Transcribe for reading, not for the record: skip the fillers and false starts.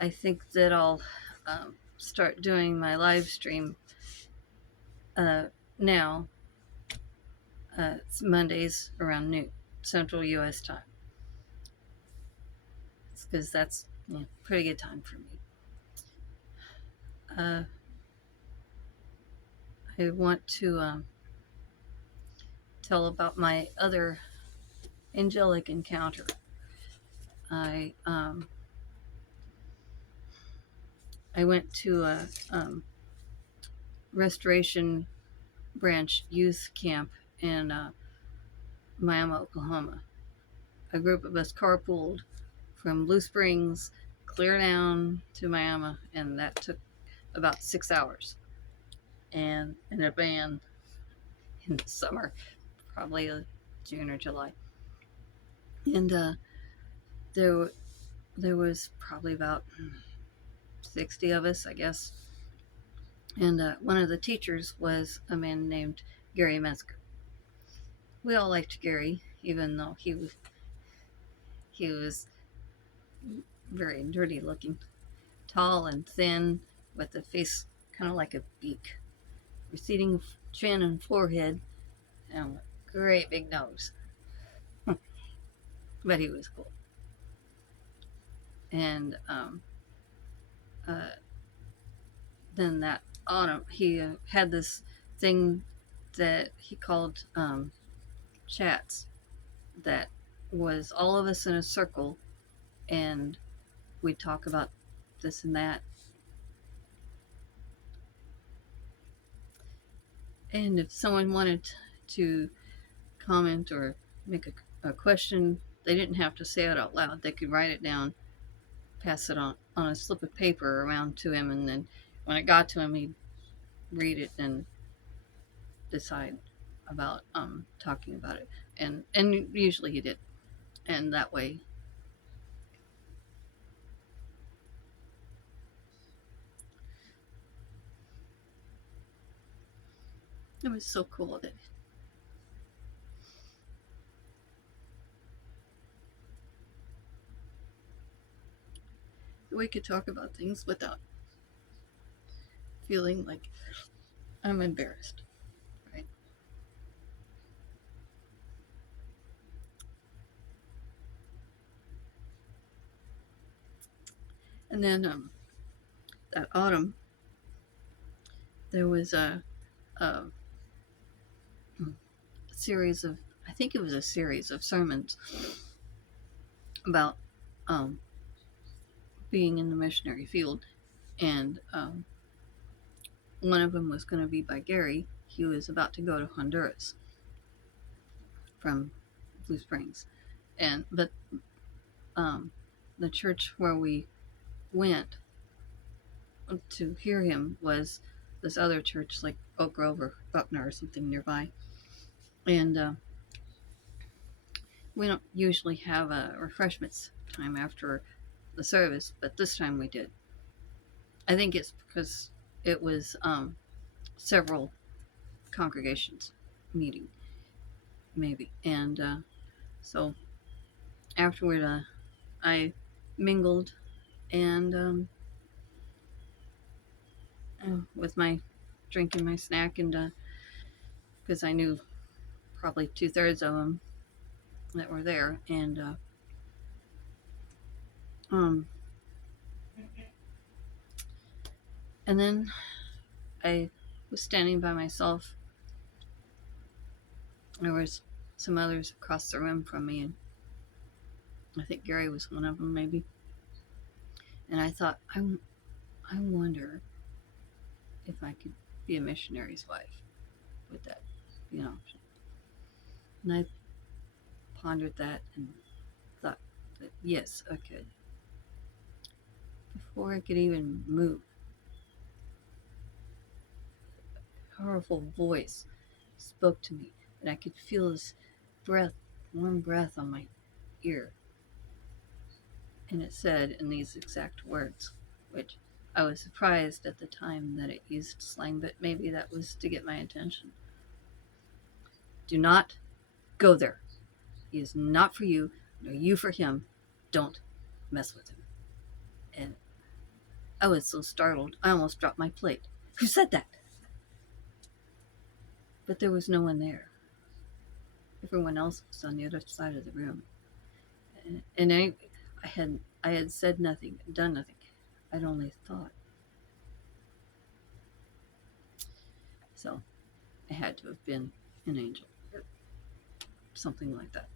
I think that I'll start doing my live stream uh, now. It's Mondays around noon, Central U.S. time. Because that's pretty good time for me. Uh, I want to tell about my other angelic encounter. I I went to a restoration branch youth camp in Miami, Oklahoma. A group of us carpooled from Blue Springs clear down to Miami, and that took about 6 hours. And in a van in the summer, probably June or July. And there, there was probably about 60 of us, I guess. And one of the teachers was a man named Gary Metzger. We all liked Gary, even though he was very dirty looking, tall and thin, with a face kind of like a beak, receding chin and forehead, and a great big nose. But he was cool. And uh, then that autumn, he had this thing that he called chats, that was all of us in a circle, and we'd talk about this and that. And if someone wanted to comment or make a question, they didn't have to say it out loud. They could write it down, pass it on a slip of paper around to him, and then when it got to him, he'd read it and decide about talking about it. And usually he did. And that way, it was so cool that we could talk about things without feeling like I'm embarrassed, right? And then that autumn, there was a series of, I think it was a series of sermons about um, being in the missionary field. And one of them was going to be by Gary. He was about to go to Honduras from Blue Springs. But the church where we went to hear him was this other church, like Oak Grove or Buckner or something nearby. And we don't usually have a refreshments time after the service, but this time we did. I think it's because it was several congregations meeting, maybe. And so afterward, I mingled and with my drink and my snack, and because I knew probably 2/3 of them that were there, and um, and then I was standing by myself. There was some others across the room from me, and I think Gary was one of them, maybe. And I thought, I wonder if I could be a missionary's wife. Would that be an option? And I pondered that and thought that yes, I could. Before I could even move, a powerful voice spoke to me, and I could feel his breath, warm breath on my ear. And it said in these exact words, which I was surprised at the time that it used slang, but maybe that was to get my attention. Do not go there. He is not for you, nor you for him. Don't mess with him. And I was so startled, I almost dropped my plate. Who said that? But there was no one there. Everyone else was on the other side of the room. And I had said nothing, done nothing. I'd only thought. So it had to have been an angel or something like that.